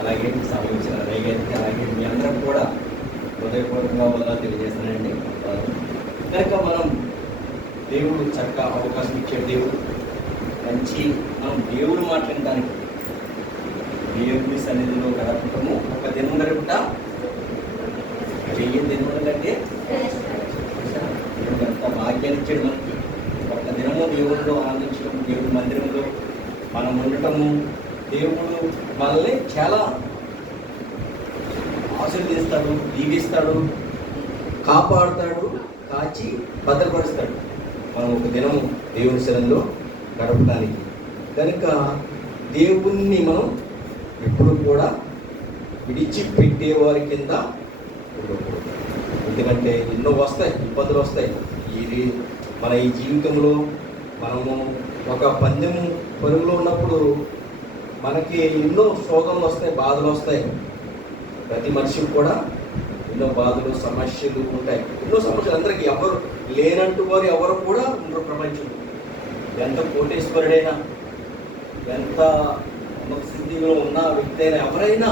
అలాగే సంబంధించిన రైగారికి అలాగే మీ అందరం కూడా హృదయపూర్వకంగా వల్ల తెలియజేస్తానండి. కనుక మనం దేవుడు చక్కగా అవకాశం ఇచ్చే దేవుడు మంచి మనం దేవుడు మాట్లాడటానికి దేవుడి సన్నిధిలో గడపటము ఒక దినం గడుపుట 1000 దినముల కంటే దేవుడు ఎంత భాగ్యాన్ని ఇచ్చాడు మనకి. ఒక దినము దేవుడిలో ఆనందించడం, దేవుడి మందిరంలో మనం ఉండటము, దేవుడు మనల్ని చాలా ఆశీర్వదిస్తాడు, దీవిస్తాడు, కాపాడుతాడు, కాచి భద్రపరుస్తాడు మనం ఒక దినము దేవుని సన్నిధిలో గడపడానికి. కనుక దేవుణ్ణి మనం ఎప్పుడు కూడా విడిచిపెట్టేవారి కింద ఉండకూడదు. ఎందుకంటే ఎన్నో వస్తాయి, ఇబ్బందులు వస్తాయి. మన ఈ జీవితంలో మనము ఒక పందెం పరుగులో ఉన్నప్పుడు మనకి ఎన్నో శోధనలు వస్తాయి, బాధలు వస్తాయి. ప్రతి మనిషికి కూడా ఎన్నో బాధలు, సమస్యలు ఉంటాయి. ఎన్నో సమస్యలు అందరికీ ఎవరు లేనంటూ వారు ఎవరు కూడా ఉండరు ప్రపంచంలో. ఎంత కోటేశ్వరుడైనా, ఎంత స్థితిలో ఉన్న వ్యక్తి అయినా, ఎవరైనా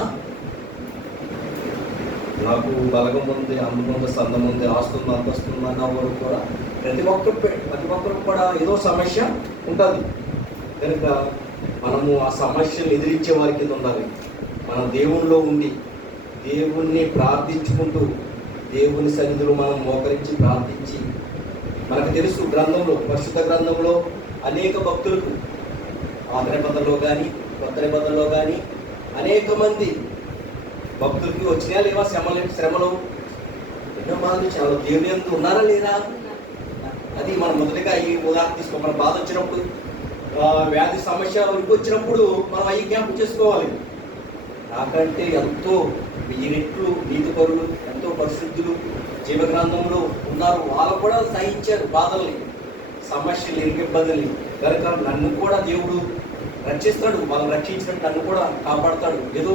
నాకు బలగం ఉంది, అందముంది, సందం ఉంది, ఆస్తుంది, అంతస్తుంది అన్నవారు కూడా ప్రతి ఒక్కరికి కూడా ఏదో సమస్య ఉంటుంది. కనుక మనము ఆ సమస్యను ఎదిరించే వారి కింద ఉండాలి. మనం దేవునిలో ఉండి దేవుణ్ణి ప్రార్థించుకుంటూ దేవుని సన్నిధిలో మనం మోకరించి ప్రార్థించి, మనకు తెలుసు గ్రంథంలో, పరిశుద్ధ గ్రంథంలో అనేక భక్తులకు పాత నిబంధనలో కానీ కొత్త నిబంధనలో కానీ అనేక మంది భక్తులకి వచ్చినా లేవా శ్రమలు, ఎన్నో బాధలు. చాలా దేవుని యందు ఉన్నారా లేదా? అది మనం మొదటిగా ఈ ఉదాహరణ తీసుకో. మన బాధ వచ్చినప్పుడు, వ్యాధి సమస్య వరకు వచ్చినప్పుడు మనం అవి జ్ఞాపకం చేసుకోవాలి. నాకంటే ఎంతో 1000 రెట్లు నీతిపరులు, ఎంతో పరిశుద్ధులు జీవగ్రంథంలో ఉన్నారు. వాళ్ళు కూడా సహించారు బాధల్ని, సమస్యలు, ఇబ్బందుల్ని. కనుక నన్ను కూడా దేవుడు రక్షిస్తాడు, మనం రక్షించినట్టు నన్ను కూడా కాపాడతాడు ఏదో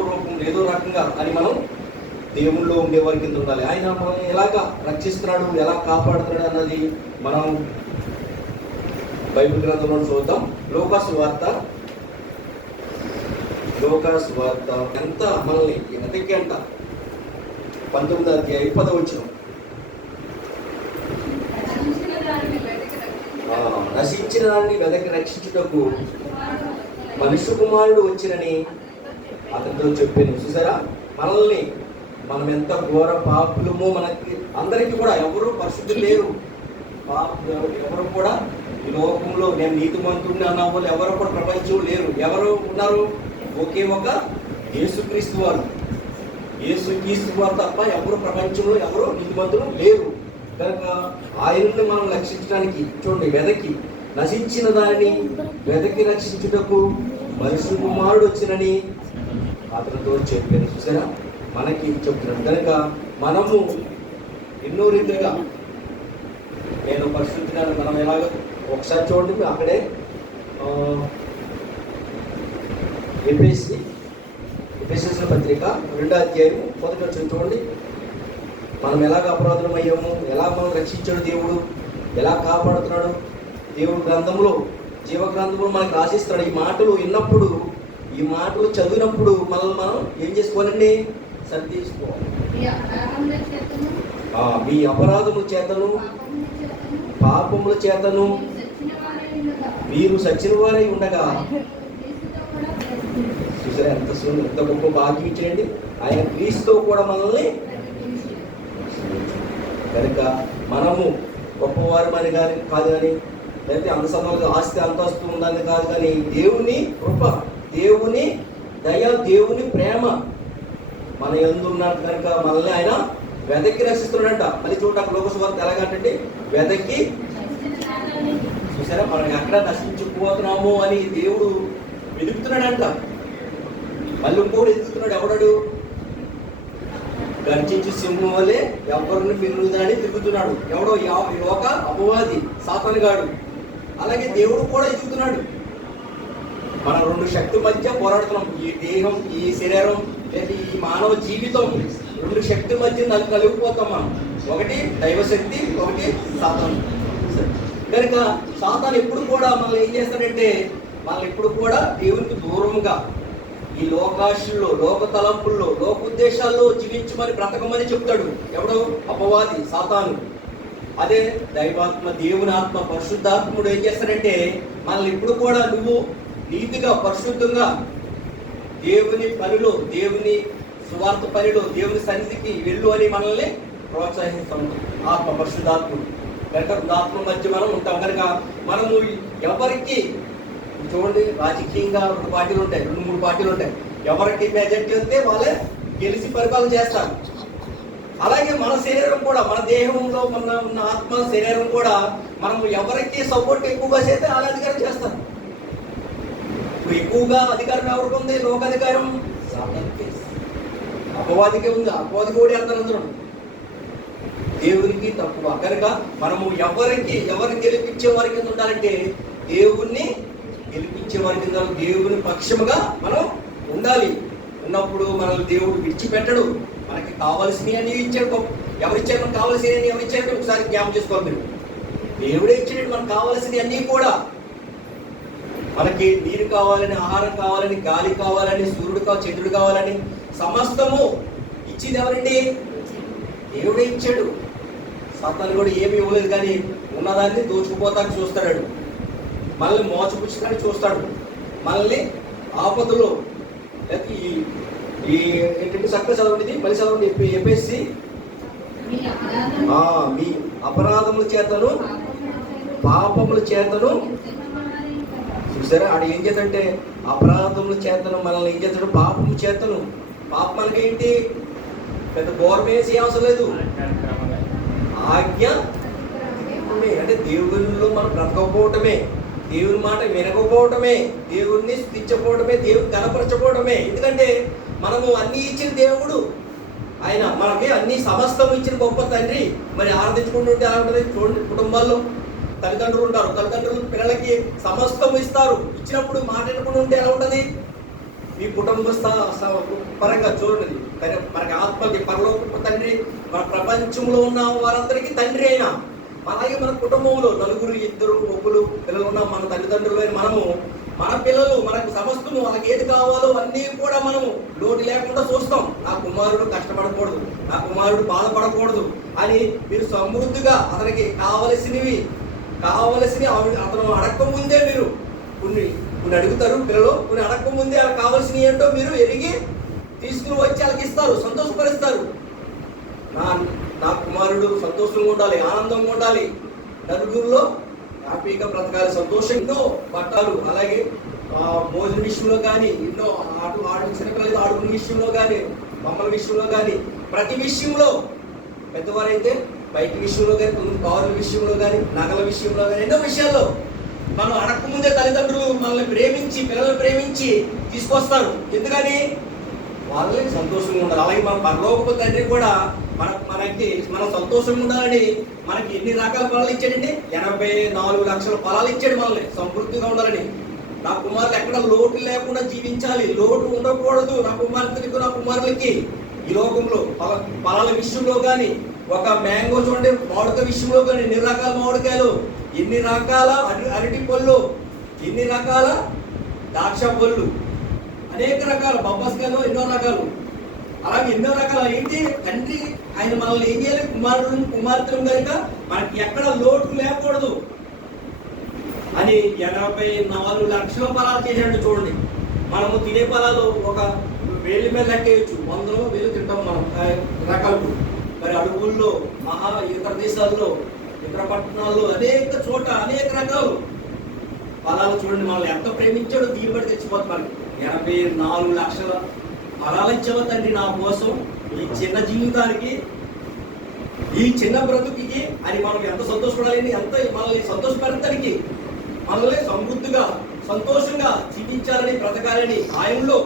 ఏదో రకంగా అని మనం దేవుళ్ళో ఉండేవారి కింద ఉండాలి. ఆయన మనం ఎలాగా రక్షిస్తున్నాడు, ఎలా కాపాడుతున్నాడు అన్నది మనం బైబిల్ గ్రంథంలో చూద్దాం. లోకాసు వార్త ఎంత మనల్ని వెతకి అంట 19వ అధ్యాయం 10వ వచనం. నశించిన దాన్ని వెతకి రక్షించుటకు మనుష్య కుమారుడు వచ్చినని అతనితో చెప్పాను. చూసారా, మనల్ని మనం ఎంత ఘోర పాపులమో, మనకి అందరికీ కూడా ఎవరు పరిశుద్ధులు లేరు. ఎవరు కూడా ఈ లోకంలో నేను నీతిమంతుడిని అన్న వాళ్ళు ఎవరు కూడా ప్రపంచంలో లేరు. ఎవరు ఉన్నారు? ఒకే ఒక యేసుక్రీస్తు వారు. యేసుక్రీస్తు వారు తప్ప ఎవరు ప్రపంచంలో ఎవరు నీతిమంతులు లేరు. కనుక ఆయనని మనం రక్షించడానికి చూడండి, వెదకి నశించిన దానిని వెదకి రక్షించుటకు మనుష్య కుమారుడు వచ్చినని అతనితో చెప్పాను. చూసారా, మనకి చెప్తున్నాడు. కనుక మనము ఎన్నో రీతిగా నేను పరిస్థితిగా మనం ఎలాగ ఒకసారి చూడండి, అక్కడే ఎఫెసీయుల పత్రిక 2వ అధ్యాయం 1వ వచనం చూడండి. మనం ఎలాగ అపరాధం అయ్యాము, ఎలా మనం రక్షించాడు దేవుడు, ఎలా కాపాడుతున్నాడు. దేవుడు గ్రంథంలో, జీవ గ్రంథంలో మనకు రాసిస్తాడు. ఈ మాటలు విన్నప్పుడు, ఈ మాటలు చదివినప్పుడు మనల్ని మనం ఏం చేసుకోవాలండి? సరి తీసుకోవాలి. మీ అపరాధముల చేతను పాపముల చేతను మీరు సచ్చిన వారై ఉండగా. చూసారా ఎంత గొప్ప భాగ్యం ఇచ్చేయండి. ఆయన క్రీస్తుతో కూడా మనల్ని. కనుక మనము గొప్పవారు అని కానీ కాదు, కానీ లేకపోతే అంత సమయంలో ఆస్తి అంతస్తు ఉందని కాదు, కానీ దేవుని కృప, దేవుని దయ, దేవుని ప్రేమ మన యందు ఉన్నాడు. కనుక మనల్ని ఆయన వెదకి రక్షిస్తున్నాడంట. మళ్ళీ చూడండి, లోకసు వార్త ఎలాగంటే వెదకి. చూసారా, మనం ఎక్కడ నశించుకుపోతున్నాము అని దేవుడు వెతుకుతున్నాడంట. మళ్ళీ ఇంకోటి ఎదుగుతున్నాడు. ఎవడాడు? గర్జించి సింహం వల్లే ఎవరిని మింగుదని తిరుగుతున్నాడు. ఎవడో? ఈ లోక అపవాది, సాతానుగాడు. అలాగే దేవుడు కూడా ఎదుగుతున్నాడు. మన 2 శక్తుల మధ్య పోరాడుతున్నాం. ఈ దేహం, ఈ శరీరం, లేదా ఈ మానవ జీవితం 2 శక్తుల మధ్య కలిగిపోతాం మనం. ఒకటి దైవశక్తి, ఒకటి సాతాను. కనుక సాతాను ఎప్పుడు కూడా మనల్ని ఏం చేస్తాడంటే, మనల్ని ఎప్పుడు కూడా దేవునికి దూరంగా ఈ లోకాశల్లో, లోక తలంపుల్లో, లోక ఉద్దేశాల్లో జీవించమని బ్రతకమని చెప్తాడు. ఎవడు? అపవాది, సాతాను. అదే దైవాత్మ, దేవుని ఆత్మ, పరిశుద్ధాత్ముడు ఏం చేస్తాడంటే మనల్ని ఇప్పుడు కూడా నువ్వు నీతిగా, పరిశుద్ధంగా దేవుని పనిలో, దేవుని సువార్త పనిలో, దేవుని సన్నిధికి వెళ్ళు అని మనల్ని ప్రోత్సహిస్తాం ఆత్మ, పరిశుద్ధాత్ముడు. కనుక ఆత్మ మధ్య మనం ఉంటాం. కనుక మనము ఎవరికి చూడండి, రాజకీయంగా 2 పార్టీలు ఉంటాయి, 2-3 పార్టీలు ఉంటాయి. ఎవరికి మెజారిటీ వస్తే వాళ్ళే గెలిచి పరిపాలన చేస్తారు. అలాగే మన శరీరం కూడా, మన దేహంలో ఉన్న ఆత్మ శరీరం కూడా మనం ఎవరికి సపోర్ట్ ఎక్కువగా చేస్తే వాళ్ళ అధికారం చేస్తారు. ఇప్పుడు ఎక్కువగా అధికారం ఎవరికి ఉంది? లోకాధికారం అపవాదికే ఉంది. అపవాది కూడా అందరూ దేవునికి తక్కువ. కనుక మనము ఎవరిని గెలిపించే వారి కింద ఉండాలంటే దేవుణ్ణి గెలిపించే వారి కింద, దేవుని పక్షముగా మనం ఉండాలి. ఉన్నప్పుడు మనల్ని దేవుడు విడిచిపెట్టడు. మనకి కావాల్సినవి అన్ని ఇచ్చాడు. ఎవరిచ్చారు మనకు కావాల్సినవి? ఎవరిచ్చారు? ఒకసారి జ్ఞాపకం చేసుకోవాలి మీరు. దేవుడే ఇచ్చాడు మనకు కావాల్సినవి అన్నీ కూడా. మనకి నీరు కావాలని, ఆహారం కావాలని, గాలి కావాలని, సూర్యుడు చంద్రుడు కావాలని సమస్తము ఇచ్చింది ఎవరండి? దేవుడే ఇచ్చాడు. సాతాను కూడా ఏమి ఇవ్వలేదు, కానీ ఉన్నదాన్ని దోచుకుపోతానికి చూస్తాడు. మనల్ని మోసపుచ్చడానికి చూస్తాడు. మనల్ని ఆపదలో, లేకపోతే ఈ ఏంటంటే చక్కగా చదవండి, మళ్ళీ చదవండి. ఎపిఎస్సి మీ అపరాధముల చేతను, పాపముల చేతను. చూసారా, ఆడు ఏం చేద్దంటే అపరాధముల చేతను మనల్ని ఏం చేస్తాడు? పాపము చేతను. పాపం మనకి ఏంటి? పెద్ద గౌరవేసి అవసరం లేదు. ఆజ్ఞ అంటే దేవునిలో మనం బ్రతకపోవటమే, దేవుని మాట వినకపోవటమే, దేవుణ్ణి స్థితించకపోవటమే, దేవుని కనపరచకపోవటమే. ఎందుకంటే మనము అన్ని ఇచ్చిన దేవుడు ఆయన, మనకి అన్ని సమస్తం ఇచ్చిన గొప్ప తండ్రి. మరి ఆరాధించుకుంటుంటే ఎలా ఉంటుంది? చూడండి, కుటుంబాల్లో తల్లిదండ్రులు ఉంటారు. తల్లిదండ్రులు పిల్లలకి సమస్తం ఇస్తారు. ఇచ్చినప్పుడు మాట వినకుండా ఉంటే ఎలా ఉంటుంది? మీ కుటుంబ పరంగా చూడండి, మనకి ఆత్మకి పరలోక తండ్రి, మన ప్రపంచంలో ఉన్న వారందరికీ తండ్రి అయినా, అలాగే మన కుటుంబంలో 4-2-3 పిల్లలు ఉన్న మన తల్లిదండ్రులు అయిన మనము, మన పిల్లలు మనకు సమస్తము వాళ్ళకి ఏది కావాలో అన్నీ కూడా మనము లోటు లేకుండా చూస్తాం. నా కుమారుడు కష్టపడకూడదు, నా కుమారుడు బాధపడకూడదు అని మీరు సమృద్ధిగా అతనికి కావలసినవి అతను అడక్క ముందే మీరు కొన్ని అడుగుతారు. పిల్లలు కొన్ని అడక్క ముందే వాళ్ళకి కావాల్సినవి ఏంటో మీరు ఎరిగి తీసుకుని వచ్చి వాళ్ళకి ఇస్తారు, సంతోషపరుస్తారు. నా కుమారుడు సంతోషంగా ఉండాలి, ఆనందంగా ఉండాలి, నలుగురిలో హ్యాపీగా బ్రతకాలి, సంతోషం. ఎన్నో బట్టాలు, అలాగే భోజన విషయంలో కానీ, ఎన్నో చిన్నపిల్లలు ఆడుకునే విషయంలో కానీ, బొమ్మల విషయంలో కానీ, ప్రతి విషయంలో పెద్దవారైతే బయట విషయంలో కానీ, కారుల విషయంలో కానీ, నగల విషయంలో కానీ, ఎన్నో విషయాల్లో మనం అడగకముందే తల్లిదండ్రులు మనల్ని ప్రేమించి, పిల్లల్ని ప్రేమించి తీసుకొస్తారు. ఎందుకని? వాళ్ళని సంతోషంగా ఉండాలి. అలాగే మన పరలోకపు తండ్రి కూడా మనకి మనం సంతోషంగా ఉండాలని మనకి ఎన్ని రకాల ఫలాలు ఇచ్చాడండి? 84 లక్షల ఫలాలు ఇచ్చాడు మనల్ని సమృద్ధిగా ఉండాలని. నా కుమారులు ఎక్కడ లోటు లేకుండా జీవించాలి, లోటు ఉండకూడదు నా కుమార్తెలకు, నా కుమారులకి. ఈ లోకంలో ఫలాల విషయంలో కానీ, ఒక మ్యాంగో చూడండి, మామిడికాయ విషయంలో కానీ ఎన్ని రకాల మామిడికాయలు, ఎన్ని రకాల అరటి పళ్ళు, ఎన్ని రకాల ద్రాక్ష పళ్ళు, అనేక రకాల బొబ్బస్కాయలు, ఎన్నో రకాలు. అలాగే ఎన్నో రకాల ఏంటి తండ్రి ఆయన మనల్ని ఏం చేయాలి? కుమార్తెలు కనుక మనకి ఎక్కడ లోటు లేకూడదు అని 84 లక్షల ఫలాలు చేశాడు. చూడండి, మనము తినే ఫలాలు ఒక వేలి మీద లెక్కేయచ్చు, 100లో 1000 తింటాం మనం రకాలు. మరి అడవుల్లో, ఇతర దేశాల్లో, ఇతర పట్టణాల్లో, అనేక చోట అనేక రకాలు ఫలాలు. చూడండి, మనల్ని ఎంత ప్రేమించాడో దీనిబడి తెచ్చిపోతుంది. మనకి 84 లక్షల ఫలాలు ఇచ్చావా తండ్రి నా కోసం, ఈ చిన్న జీవితానికి, ఈ చిన్న బ్రతుకి అని మనం ఎంత సంతోషపడాలని, ఎంత మనల్ని సంతోషపడటానికి, మనల్ని సమృద్ధిగా సంతోషంగా జీవించాలని, బ్రతకాలని ఆయనలో.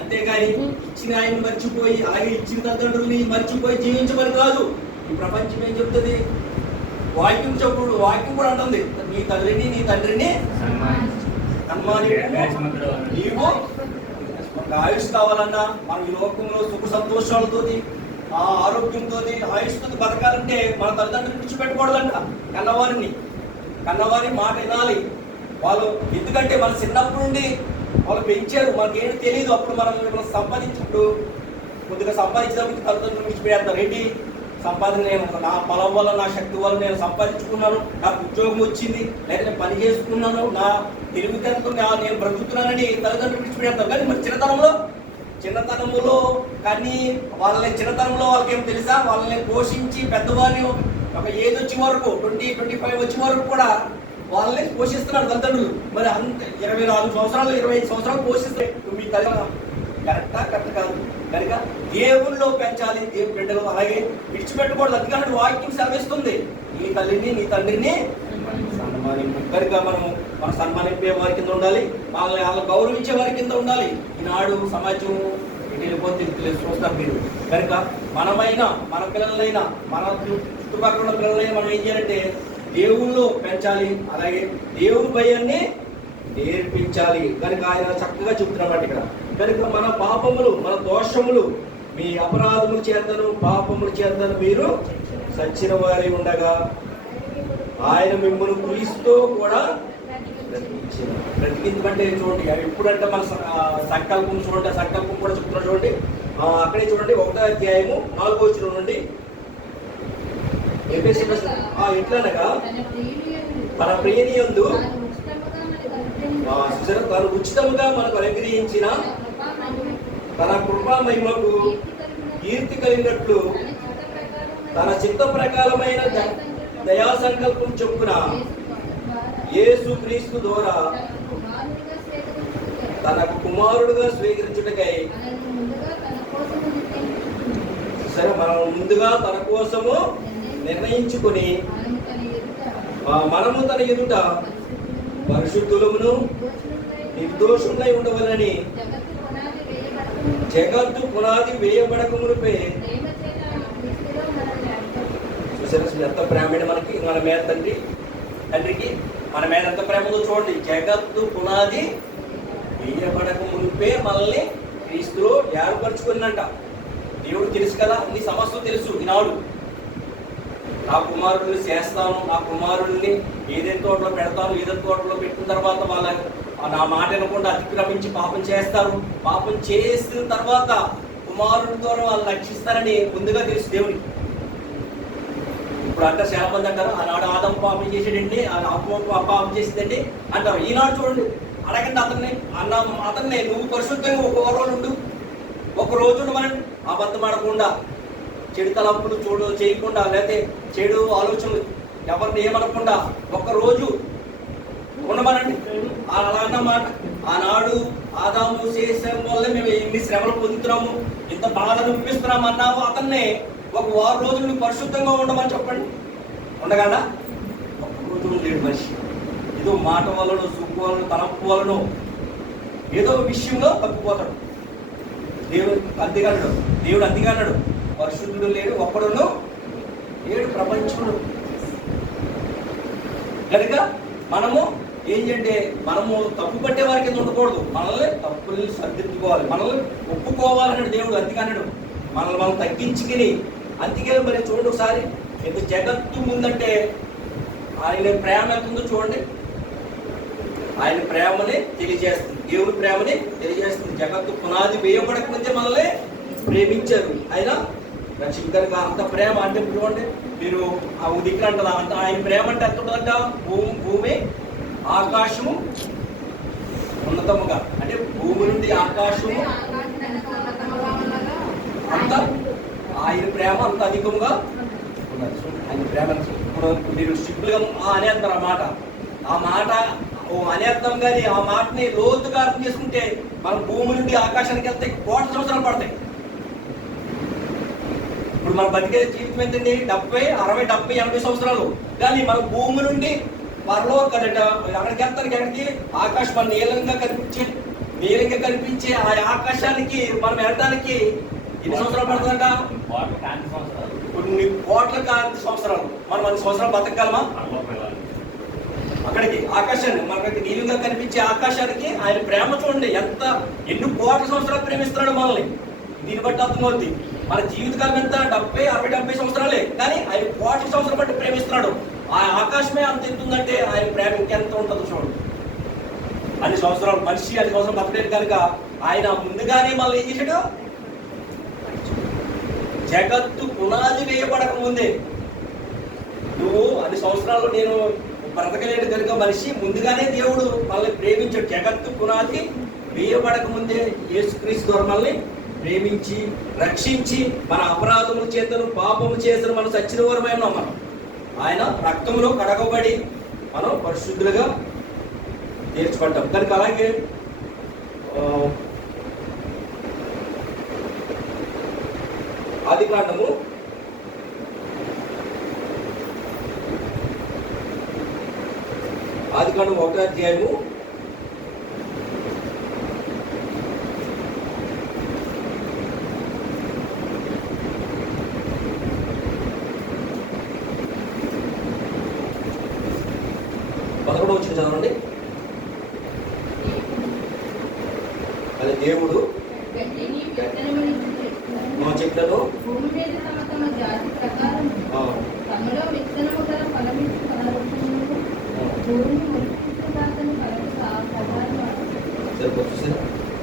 అంతేగాని ఇచ్చిన ఆయన మర్చిపోయి, అలాగే ఇచ్చిన తల్లిదండ్రుల్ని మర్చిపోయి జీవించమని కాదు. ఈ ప్రపంచం ఏం చెప్తుంది? వాక్యం చెప్పుడు, వాక్యం కూడా అంటుంది, నీ తల్లిని నీ తండ్రిని నీవు ఆయుష్ కావాలన్నా, మన ఈ లోకంలో సుఖ సంతోషాలతో, ఆరోగ్యంతో, ఆయుష్తో బతకాలంటే మన తల్లిదండ్రులు విడిచిపెట్టకూడదంట. కన్నవారి మాట వినాలి వాళ్ళు. ఎందుకంటే మన చిన్నప్పటి నుండి వాళ్ళు పెంచారు, మనకేంటి తెలియదు. అప్పుడు మనం సంపాదించినప్పుడు కొద్దిగా సంపాదించినప్పుడు తల్లిదండ్రులు విడిచిపెడతారు. ఏంటి సంపాదన, నేను నా పొలం వల్ల నా శక్తి వల్ల నేను సంపాదించుకున్నాను, నాకు ఉద్యోగం వచ్చింది, లేదా నేను పని చేసుకున్నాను, నా తెలివితేటతో నేను బ్రతుకుతున్నానని తల్లిదండ్రులు విడిచిపెడతారు. కానీ మరి చిన్నతనంలో కానీ చిన్నతనంలో వాళ్ళకి ఏం తెలుసా, వాళ్ళని పోషించి పెద్దవారిని ఒక ఏజ్ వచ్చే వరకు 20-25 వచ్చే వరకు కూడా వాళ్ళని పోషిస్తున్నారు తల్లిదండ్రులు. మరి అంత 24 సంవత్సరాలు 25 సంవత్సరాలు పోషిస్తే మీ తల్లి కరెక్ట్ కాదు. కనుక దేవుల్లో పెంచాలి దేవుని బిడ్డలు. అలాగే విడిచిపెట్టకూడదు. అందుకని వాక్యం సెలవిస్తుంది, నీ తల్లిని నీ తండ్రిని సన్మానింపు. కనుక మన సన్మానింపే వారి కింద ఉండాలి, వాళ్ళని గౌరవించే వారి కింద ఉండాలి. ఈనాడు సమాజం వెళ్ళిపోతే చూస్తారు మీరు. కనుక మన పిల్లలైనా మన చుట్టుపక్కల ఉన్న పిల్లలైనా మనం ఏం చేయాలంటే దేవుళ్ళు పెంచాలి, అలాగే దేవుని భయాన్ని నేర్పించాలి. కనుక ఆయన చక్కగా చెప్తున్నమాట ఇక్కడ. కనుక మన పాపములు, మన దోషములు, మీ అపరాధముల చేతను పాపముల చేతను మీరు సచ్చిన వారి ఉండగా ఆయన మిమ్మల్ని క్రీస్తుతో కూడా బ్రతికించమంటే చూడండి. ఎప్పుడంటే మన సంకల్పం చూడండి, సంకల్పం కూడా చెప్తున్నా చూడండి. అక్కడే చూడండి 1వ అధ్యాయము 4వ వచనం నుండి. ఎట్లనగా తన ప్రియనియందు తను ఉచితముగా మనకు అనుగ్రహించిన తన కృపా మహిమకు కీర్తి కలిగినట్లు తన చిత్త ప్రకారమైన దయా సంకల్పం చొప్పున యేసు క్రీస్తు ద్వారా తనకు కుమారుడుగా స్వీకరించుటకై మనం ముందుగా తన కోసము నిర్ణయించుకుని మనము తన ఎదుట పరిశుద్ధులమును నిర్దోషులై ఉండవలని జగత్తు పునాది వేయబడక మునిపే చూసారు ఎంత ప్రేమ మనకి, మన మీద తండ్రికి మన మీద ఎంత ప్రేమ ఉందో చూడండి. జగత్తు పునాది వేయబడక మునిపే మనల్ని క్రీస్తులో ఏర్పరచుకున్నంట. దేవుడు తెలుసు కదా, అన్ని సమస్యలు తెలుసు. ఈనాడు నా కుమారుడిని చేస్తాను, నా కుమారుడిని ఏదైతే తోటలో పెడతాను, ఏదైతే తోటలో పెట్టిన తర్వాత వాళ్ళ నా మాట వినకుండా అతిక్రమించి పాపం చేస్తారు. పాపం చేసిన తర్వాత కుమారుడి ద్వారా వాళ్ళు రక్షిస్తారని ముందుగా తెలుసు దేవునికి. ఇప్పుడు అంటే చాలా మంది అంటారు, ఆనాడు ఆదం పాపం చేసాడండి, పాపం చేసిందండి అంటారు. ఈనాడు చూడండి, అడగండి అతన్ని నువ్వు పరిశుద్ధంగా ఒక రోజు ఉండమనండి. అబద్ధం ఆడకుండా, చెడు తలంపులు చేయకుండా, లేకపోతే చెడు ఆలోచనలు ఎవరిని ఏమనకుండా ఒక్కరోజు ఉండమనండి. అలా అన్నమాట. ఆనాడు ఆదాము చేసే వల్ల మేము ఇన్ని శ్రమలు పొందుతున్నాము, ఇంత బాధ అనిపిస్తున్నాము అన్నావు. అతన్ని ఒక 6 రోజులు నువ్వు పరిశుద్ధంగా ఉండమని చెప్పండి. ఉండగలడా? ఒక్క రోజు లేడు మనిషి. ఏదో మాట వలన, సుఖం వలన, తలంపు వలన ఏదో విషయంలో తప్పిపోతాడు. దేవుడు అందిగాడు పరిశుద్ధుడు లేడు, ఒక్కడును లేడు ప్రపంచంలో. కనుక మనము ఏంటంటే మనము తప్పు పట్టే వారి కింద ఉండకూడదు. మనల్ని తప్పుల్ని సరిదిద్దుకోవాలి, మనల్ని ఒప్పుకోవాలన్నాడు దేవుడు. అందుకన్నాడు మనల్ని మనం తగ్గించుకుని. అందుకే మరి చూడండి ఒకసారి, ఎంత జగత్తు ముందంటే ఆయన ప్రేమ ఎంత ఉందో చూడండి. ఆయన ప్రేమని తెలియజేస్తుంది, దేవుడి ప్రేమని తెలియజేస్తుంది. జగత్తు పునాది వేయబడక ముందే మనల్ని ప్రేమించారు ఆయన రక్షించడానికి. అంత ప్రేమ అంటే చూడండి మీరు ఆ ఉదికి అంటారా, అంత ఆయన ప్రేమ అంటే ఎంత ఉంటుందంట, భూమి ఆకాశము ఉన్నతముగా, అంటే భూమి నుండి ఆకాశము అంత ఆయన ప్రేమ అంత అధికంగా ఉన్నది. ఆయన ప్రేమ ఇప్పుడు మీరు సింపుల్గా అనేస్తారు ఆ మాట అనేద్దాం. కానీ ఆ మాటని లోతుగా అర్థం చేసుకుంటే మనం భూమి నుండి ఆకాశానికి వెళ్తే 1,000 సంవత్సరాలు పడతాయి. ఇప్పుడు మనం బతికే జీవితం ఏంటండి, 70, 60, 70, 80 సంవత్సరాలు. కానీ మన భూమి నుండి అక్కడికి వెళ్తానికి ఆకాశం మన నీలంగా కనిపించే ఆ ఆకాశానికి మనం వెళ్ళడానికి ఎన్ని సంవత్సరాలు పడుతుందంట? కొన్ని కోట్ల కాంతి సంవత్సరాలు. మనం 10 సంవత్సరాలు బతకగలమా? అక్కడికి ఆకాశాన్ని మనకైతే నీలుగా కనిపించే ఆకాశానికి ఆయన ప్రేమ చూడండి, ఎన్ని కోట్ల సంవత్సరాలు ప్రేమిస్తున్నాడు మనల్ని. దీన్ని బట్టి అర్థమవుతుంది మన జీవితకాలం ఎంత 70, 60, 70 సంవత్సరాలే. కానీ ఆయన కోట్ల సంవత్సరాలు బట్టి ప్రేమిస్తున్నాడు. ఆ ఆకాశమే అంత ఎంతుందంటే ఆయన ప్రేమ ఇంకెంత ఉంటుందో చూడండి. అన్ని సంవత్సరాలు మనిషి అన్ని సంవత్సరాలు బతకలేదు కనుక ఆయన ముందుగానే మళ్ళీ ఏం చేశాడు? జగత్తు పునాది వేయబడక ముందే, నువ్వు అన్ని సంవత్సరాలు నేను బ్రతకలేడు కనుక మనిషి ముందుగానే దేవుడు మనల్ని ప్రేమించాడు. జగత్తు పునాది వేయబడక ముందే యేసుక్రీస్తు ద్వారా మనల్ని ప్రేమించి రక్షించి మన అపరాధముల చేతను పాపము చేసిన మనం సచ్చిన వారమై ఉన్నాం. మనం ఆయన రక్తంలో కడగబడి మనం పరిశుద్ధులుగా తీర్చుకుంటాం కనుక అలాగే ఆదికాండము 1వ అధ్యాయము 11వ వచనం చదవండి. అది దేవుడు మా చెట్లను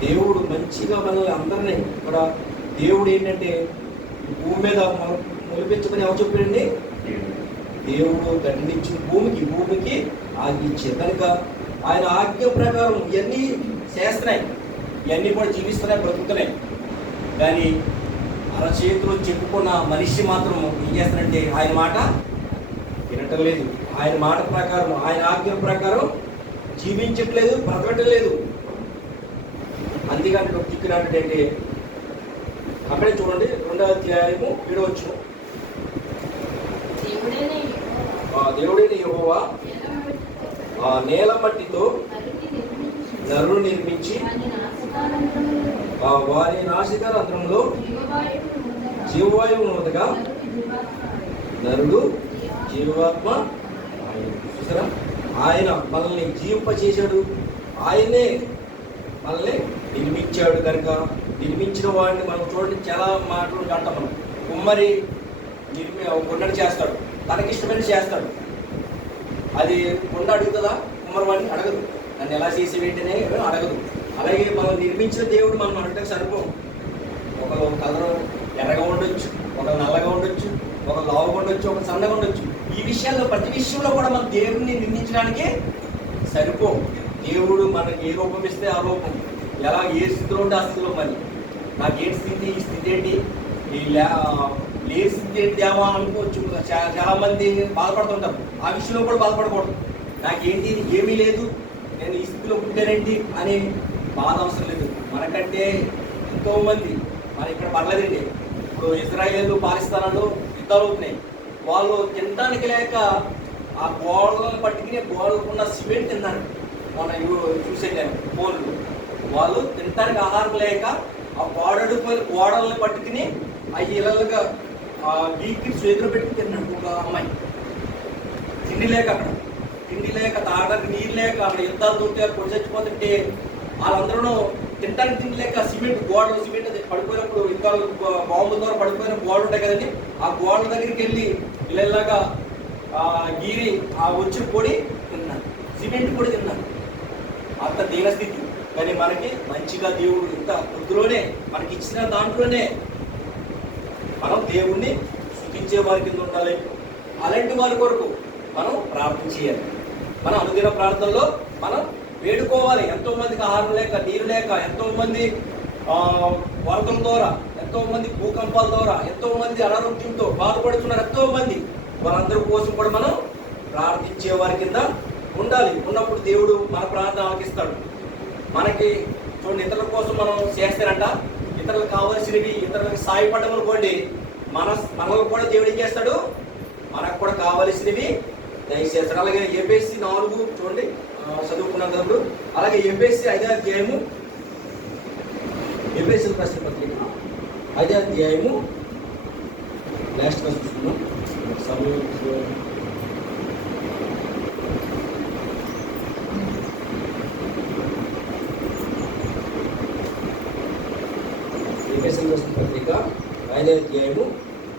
దేవుడు మంచిగా మనల్ని అందరినీ ఇక్కడ దేవుడు ఏంటంటే భూమి మీద మొలిపించమని ఎవరు చెప్పారండి? దేవుడు గడ్డినిచ్చిన భూమికి ఆజ్ఞించారు కనుక ఆయన ఆజ్ఞ ప్రకారం ఇవన్నీ చేస్తున్నాయి, ఇవన్నీ కూడా జీవిస్తున్నాయి, బ్రతుకుతున్నాయి. కానీ అరచేతులు చెప్పుకున్న మనిషి మాత్రం ఏం చేస్తారంటే ఆయన మాట వినటం లేదు, ఆయన మాట ప్రకారం ఆయన ఆజ్ఞ ప్రకారం జీవించట్లేదు, బ్రతకటం లేదు. అందుకని ఒక దిక్కునట్టంటే అక్కడే చూడండి 2వ అధ్యాయము 7వ వచనం. దేవుడైన యెహోవా నేల మట్టితో నరుని నిర్మించి వారి నాసికారంధ్రంలో జీవవాయువు ఉన్నదిగా నరుడు జీవాత్మ. చూసారా, ఆయన మనల్ని జీవింపచేశాడు, ఆయనే మనల్ని నిర్మించాడు కనుక నిర్మించిన వాడిని మనం చూడండి చాలా మాటలు అంటాం. మనం కుమ్మరి కొండని చేస్తాడు, తనకిష్టమైన చేస్తాడు. అది కొండ అడుగుతుందా? కుమ్మరి వాడిని అడగదు, నన్ను ఎలా చేసేవేంటనే అడగదు. అలాగే మనం నిర్మించిన దేవుడు మనం అంటే సరిపోం. ఒకరు కలరు ఎర్రగా ఉండొచ్చు, ఒకరు నల్లగా ఉండొచ్చు, ఒకరు లావుగా ఉండొచ్చు, ఒకరు సన్నగా ఉండొచ్చు. ఈ విషయాల్లో ప్రతి విషయంలో కూడా మన దేవుడిని నిర్మించడానికి సరిపో. దేవుడు మనకి ఏ రూపం ఇస్తే ఆ రూపం, ఎలా ఏ స్థితిలో ఉంటే ఆ స్థితిలో. మరి నాకు ఏంటి స్థితి, ఈ స్థితి ఏంటి, ఈ ఏ స్థితి ఏంటి దేవా అనుకోవచ్చు. చాలా మంది బాధపడుతుంటారు, ఆ విషయంలో కూడా బాధపడకూడదు. నాకేంటి ఏమీ లేదు, నేను ఈ స్థితిలో పుట్టానేంటి అని బాధ అవసరం లేదు. మనకంటే ఎంతోమంది మన ఇక్కడ పర్లేదండి. ఇప్పుడు ఇజ్రాయేల్ పాకిస్తాన్లో యుద్ధాలు అవుతున్నాయి. వాళ్ళు తినడానికి లేక ఆ గోడలను పట్టుకుని గోడలకున్న సిమెంట్ తిన్నారు. మన చూసే నేను ఫోన్లు, వాళ్ళు తినడానికి ఆహారం లేక ఆ గోడడిపోయిన గోడలను పట్టుకుని ఆ ఇళ్ళగా వీక్కి చేతులు పెట్టి తిన్నాడు ఒక అమ్మాయి. తిండి లేక, అక్కడ తిండి లేక, తాగడానికి నీరు లేక, అక్కడ యుద్ధాలు దొరికే పొడి చచ్చిపోతుంటే వాళ్ళందరూ తినడానికి తిండి లేక సిమెంట్ గోడలు, సిమెంట్ అది పడిపోయినప్పుడు యుద్ధాలు బాంబుల ద్వారా పడిపోయిన గోడలు ఉంటాయి కదండి, ఆ గోడల దగ్గరికి వెళ్ళి ఇళ్ళలాగా గీరి ఆ వచ్చిన పొడి తిన్నాను, సిమెంట్ పొడి తిన్నాను. అంత దీనస్థితి. కానీ మనకి మంచిగా దేవుడు ఇంత కొద్దిలోనే మనకి ఇచ్చిన దాంట్లోనే మనం దేవుణ్ణి స్తుతించే వారి కింద ఉండాలి. అలాంటి వారి కొరకు మనం ప్రార్థన చేయాలి. మన అనుదిన ప్రార్థనలో మనం వేడుకోవాలి. ఎంతో మందికి ఆహారం లేక, నీరు లేక, ఎంతో మంది వరదల ద్వారా, ఎంతో మంది భూకంపాల ద్వారా, ఎంతో మంది అనారోగ్యంతో బాధపడుతున్నారు. ఎంతో మంది వారందరి కోసం కూడా మనం ప్రార్థించే వారి కింద ఉండాలి. ఉన్నప్పుడు దేవుడు మన ప్రార్థన ఆలకిస్తాడు. మనకి చూడండి, ఇతరుల కోసం మనం చేస్తారంట, ఇతరులకు కావాల్సినవి ఇతరులకు సాయపడడం అనుకోండి, మనకు కూడా దేవుడు ఏం చేస్తాడు, మనకు కూడా కావలసినవి దయచేస్తాడు. అలాగే ఎఫెసీ 4 చూడండి చదువుకున్నప్పుడు, అలాగే ఎఫెసీ 5వ అధ్యాయము, ఎఫెసీ రాసిన పత్రిక 5వ అధ్యాయము లాస్ట్గా చూస్తున్నాం సమయం. ఎఫెసీ రాసిన పత్రిక 5వ అధ్యాయము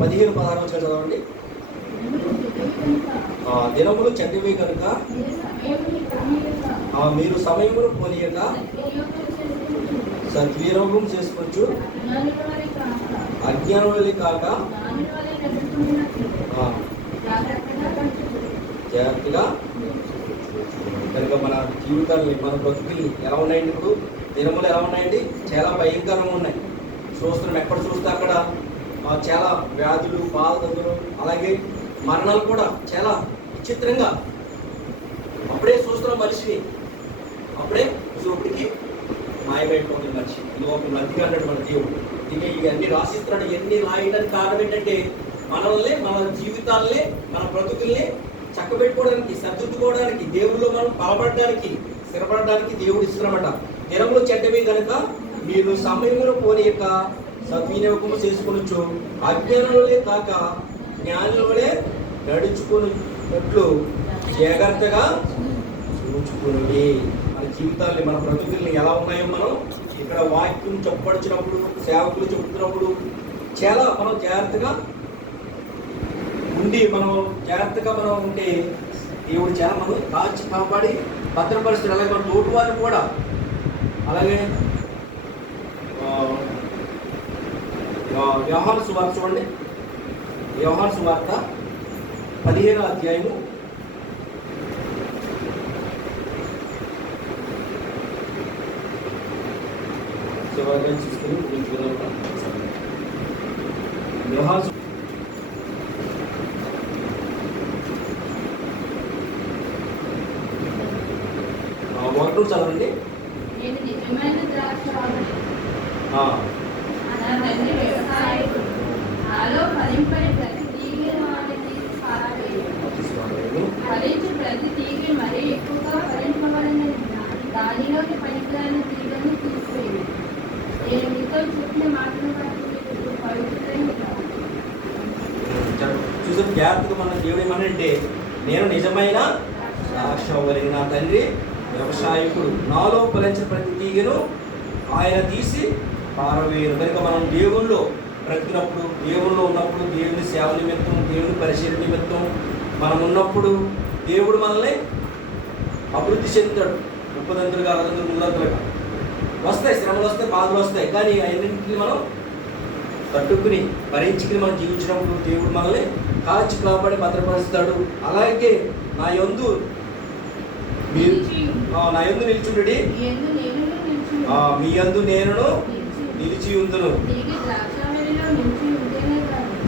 15-16 చదవండి. దినములు చెడ్డవి కనుక మీరు సమయమును పోనీయక సద్వినియోగం చేసుకోవచ్చు, అజ్ఞానులే కాక జాగ్రత్తగా. కనుక మన జీవితాన్ని, మన బ్రతుకుల్ని ఎలా ఉన్నాయండి? ఇప్పుడు దినములు ఎలా ఉన్నాయండి? చాలా భయంకరంగా ఉన్నాయి. చూస్తున్నాం, ఎక్కడ చూస్తే అక్కడ చాలా వ్యాధులు, బాధలు, అలాగే మరణాలు కూడా చాలా విచిత్రంగా. అప్పుడే చూస్తున్నాం మనిషిని, అప్పుడే చూపుడికి మాయమైపోతుంది మనిషి. ఇది ఒక మంచిగా అన్నాడు మన దేవుడు. ఇవన్నీ రాసిస్తున్నాడు. ఇవన్నీ రాయడానికి కారణం ఏంటంటే మనల్ని, మన జీవితాలని, మన బ్రతుకుల్ని చక్కబెట్టుకోవడానికి, సర్దుకోవడానికి, దేవుళ్ళు మనం బలపడడానికి, స్థిరపడడానికి దేవుడు ఇస్తున్నామట. దినములు చెడ్డవి కనుక మీరు సమయమును పోనీయక సద్వినియోగము చేసుకొనొచ్చు, అజ్ఞానులే కాక జ్ఞానులే నడుచుకున్నట్లు జాగ్రత్తగా చూచుకుని. మన జీవితాన్ని, మన బ్రతుకుల్ని ఎలా ఉన్నాయో మనం ఇక్కడ వాక్యం చెప్పబడినప్పుడు, సేవకులు చెబుతున్నప్పుడు చాలా మనం జాగ్రత్తగా ఉండి, మనం జాగ్రత్తగా మనం ఉంటే దేవుడు చాలా మనం కాచి కాపాడి భద్రపరుస్తాడు. అలాగే మన తోటి వారిని కూడా. అలాగే యోహాను సువార్త చూడండి. యోహాను సువార్త 15వ అధ్యాయము 1 చదవండి. చూసిన జాగ్రత్తగా మన దేవుడు ఏమనంటే, నేను నిజమైన ద్రాక్షావల్లి, నా తండ్రి వ్యవసాయకుడు, నాలో ఫలించిన ప్రతి తీగను ఆయన తీసి పారవేయను. కనుక మనం దేవుల్లో బ్రతికినప్పుడు, దేవుల్లో ఉన్నప్పుడు, దేవుని సేవ నిమిత్తం, దేవుని పరిశీలన నిమిత్తం మనం ఉన్నప్పుడు దేవుడు మనల్ని అభివృద్ధి చెందుతాడు. 30 60 100 వస్తాయి, శ్రమలు వస్తాయి, బాధలు వస్తాయి. కానీ అన్నింటినీ మనం తట్టుకుని భరించుకుని మనం జీవించినప్పుడు దేవుడు మనల్ని కాచి కాపాడి భద్రపరుస్తాడు. అలాగే నా యందు నిల్చుండి, మీ యందు నేను నిలిచి ఉందును.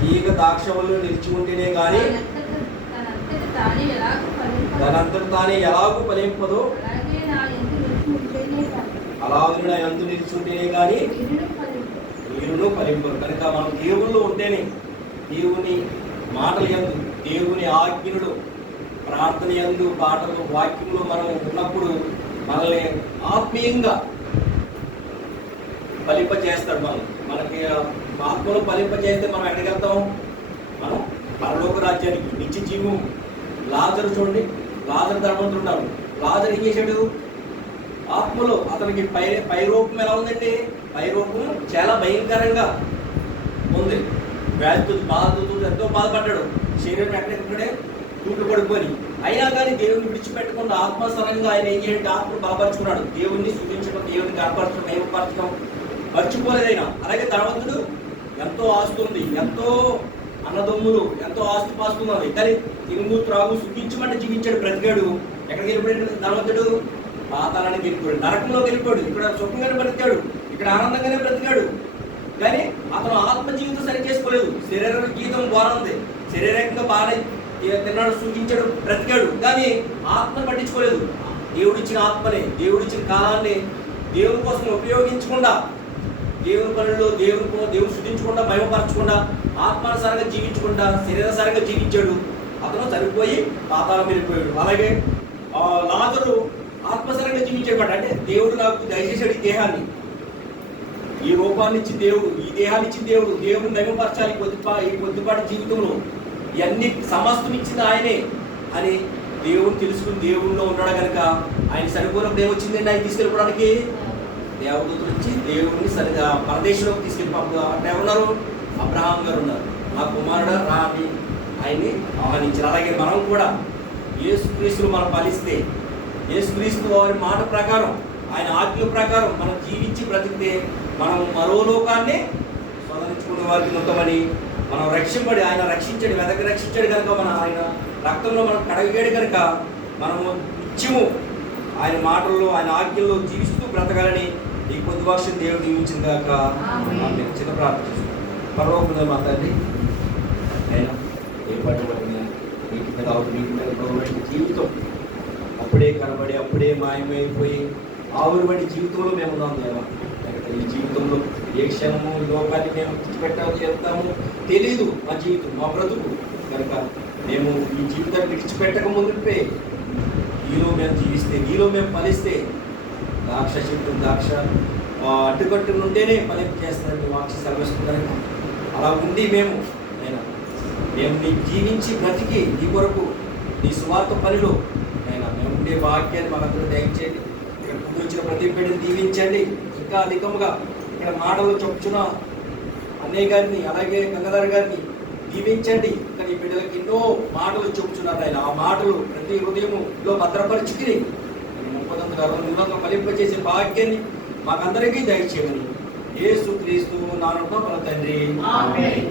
తీగ ద్రాక్షవల్లిలో నిలిచి ఉంటేనే కానీ దానంతట తానే ఎలాగూ ఫలింపదో, అలాగే నా యందు నిలిచుంటేనే కానీ మీరును ఫలింపరు. కనుక మనం దేవుళ్ళు ఉంటేనే, దేవుని మాటల యందు, దేవుని ఆజ్ఞలు, ప్రార్థన యందు, పాటలు, వాక్యంలో మనం ఉన్నప్పుడు మనల్ని ఆత్మీయంగా ఫలింపజేస్తాడు. మనకి ఆత్మలో ఫలింపజేస్తే మనం ఎక్కడికి వెళ్తాం? మనం పరలోక రాజ్యానికి, నిత్య జీవం. లాజరు చూడండి, లాజరు ధనవంతుడున్నాడు. లాజరు ఏం చేశాడు? ఆత్మలో అతనికి పైరూపం ఎలా ఉందండి? పైరూపం చాలా భయంకరంగా ఉంది. వ్యాధితో, బాధతో ఎంతో బాధపడ్డాడు. శరీరం ఎక్కడెక్కడే తూట్లు పడుకొని, అయినా కానీ దేవుని విడిచిపెట్టకుండా ఆత్మసరంగా ఆయన ఏం చేయండి? ఆత్మను బలపరుచుకున్నాడు. దేవుణ్ణి సూచించడం, దేవుని కనపరచడం, ఏమపరచడం మర్చిపోలేదైనా. అలాగే ధనవంతుడు ఎంతో ఆస్తుంది, ఎంతో అన్నదమ్ములు, ఎంతో ఆస్తి పాస్తున్నది, కానీ తిరుగు త్రాగు సుఖించమంటే జీవించాడు, బ్రతికాడు. ఎక్కడికి వెళ్ళిపోయాడు ధనవంతుడు? పాతాళానికి వెళ్ళిపోయాడు, నరకంలోకి వెళ్ళిపోయాడు. ఇక్కడ సుఖంగానే బ్రతికాడు, ఇక్కడ ఆనందంగానే బ్రతికాడు. కానీ అతను ఆత్మ జీవితం సరి చేసుకోలేదు. శరీర జీవితం బాగుంది, శారీరకంగా బాగా తిన్నాడు, సూచించాడు, బ్రతికాడు. కానీ ఆత్మ పట్టించుకోలేదు. దేవుడిచ్చిన ఆత్మని, దేవుడిచ్చిన కాలాన్ని దేవుని కోసం ఉపయోగించకుండా, దేవుని పనుల్లో దేవుని శుద్ధించకుండా, మహిమపరచకుండా, ఆత్మానుసారంగా జీవించకుండా శరీరసారంగా జీవించాడు. అతను చనిపోయి పాతాళం వెళ్ళిపోయాడు. అలాగే లాజరు ఆత్మసారంగా జీవించాడు. అంటే దేవుడు నాకు దయచేసాడు ఈ దేహాన్ని, ఈ రూపాన్ని ఇచ్చిన దేవుడు, ఈ దేహాన్ని ఇచ్చిన దేవుడు, దేవుడిని మహిమపరచాలి ఈ కొద్దిపాటి జీవితంలో, ఇవన్నీ సమస్తం ఇచ్చింది ఆయనే అని దేవుడు తెలుసుకుని దేవుడిలో ఉన్నాడు. కనుక ఆయన చనిపోయినప్పుడు ఏమొచ్చిందండి? ఆయన తీసుకెళ్ళిపోవడానికి దేవదూతలు వచ్చి దేవుడిని పరదేశంలోకి తీసుకెళ్ళిపోయి అంటే ఎవరున్నారు? అబ్రహాం గారు ఉన్నారు. నా కుమారుడు రా అని ఆయన్ని ఆహ్వానించారు. అలాగే మనం కూడా యేసుక్రీస్తులు మనం ఫలిస్తే, యేసుక్రీస్తు వారి మాట ప్రకారం, ఆయన ఆజ్ఞ ప్రకారం మనం జీవించి బ్రతికితే మనం మరో లోకాన్ని స్వతంత్రించుకునే వారికి ఉంటామని, మనం రక్షింపడి, ఆయన రక్షించాడు, వెదకి రక్షించాడు కనుక ఆయన రక్తంలో మనం కడగాడు కనుక మనము నిత్యము ఆయన మాటల్లో, ఆయన ఆజ్ఞల్లో జీవిస్తూ బ్రతకాలని ఈ కొద్ది వర్షం దేవుడు దీవించింది కాక. చిన్న ప్రార్థన చేసుకుంటాం. పరలోకమున మా తండ్రి, అయినా ఏ పట్టుబడిన నీటి మీద నీటి మీద గౌరవమైన జీవితం అప్పుడే కనబడి అప్పుడే మాయమైపోయి ఆవురు వంటి జీవితంలో మేము ఉన్నాం దేవా. ఈ జీవితంలో ఏ క్షణము లోకాన్ని మేము విడిచిపెట్టాము చేస్తాము తెలీదు. మా జీవితం, మా బ్రతుకు కనుక మేము ఈ జీవితాన్ని విడిచిపెట్టక ముందుపే నీలో మేము జీవిస్తే, నీలో మేము ఫలిస్తే, ద్రాక్ష చెట్టు ద్రాక్ష అడ్డుకట్టు నుంటేనే ఫలింపు చేస్తానని వాక్ష సెలవిస్తున్నాను. అలా ఉండి మేము నీ జీవించి బ్రతికి నీ కొరకు నీ సువార్త పనిలో మేము ఉండే భాగ్యాన్ని మాకందరూ దయచేయండి. ఇక్కడ వచ్చిన ప్రతి బిడ్డని దీవించండి. ఇంకా అధికంగా ఇక్కడ మాటలు చెప్పుచున్న అన్నయ్య గారిని, అలాగే గంగాధర్ గారిని దీవించండి. ఇంకా నీ బిడ్డలకి ఎన్నో మాటలు చెప్పుచున్నారు ఆయన. ఆ మాటలు ప్రతి హృదయంలో భద్రపరుచుకుని 30 ఫలింపజేసే భాగ్యాన్ని మాకందరికీ దయచేయమని యేసుక్రీస్తు నామమున తండ్రి. ఆమేన్.